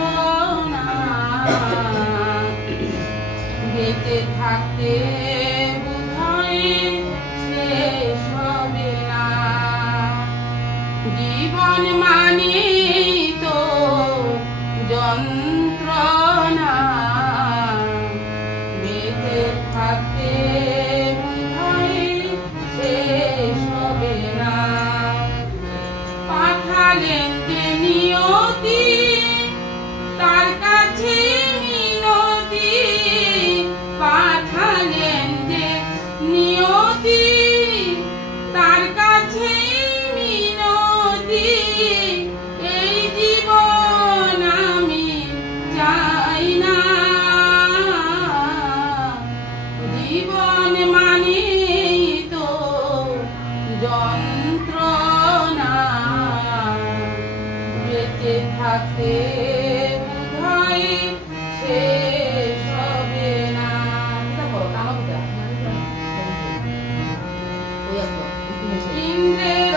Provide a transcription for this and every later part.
যন্ত্রণা বেঁচে থাকতে বোধহয় শেষ হবে না। জীবন মানে তো যন্ত্রণা বেঁচে থাকতে বোধহয় শেষ হবে না। পাঠালেন যে নিয়তি তার কাছে মিনতি, পাঠালেন যে নিয়তি তার কাছে মিনতি। এই জীবন আমি চাই না, জীবন মানে তো যন্ত্রণা বেঁচে থাকতে বোধহয় শেষ হবে না। ইন্দ্রের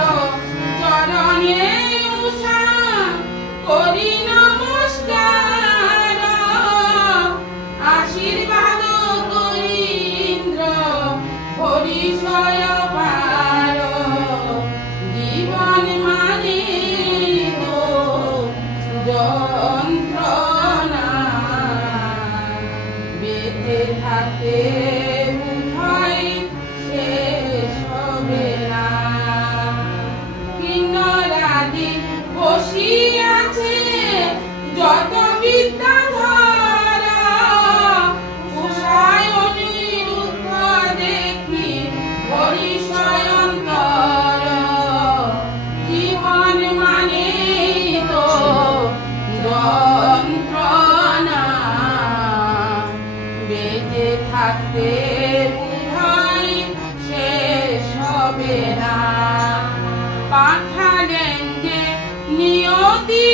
চরণে উষা করি নমস্কার, আশীর্বাদ করি ইন্দ্র হরিষয় পার। জীবন মানে তো যন্ত্রণা বেঁচে থাকতে বোধহয় শেষ হবে না। কিন্নরাদি বসিয়াছে যত বিদ্যাধর, উষায় অনিরুদ্ধ দেখি হরিষয় অন্তর। জীবন মানে তো যন্ত্রণা বেঁচে থাকতে বোধহয় শেষ হবে না। পাঠালেন যে নিয়তি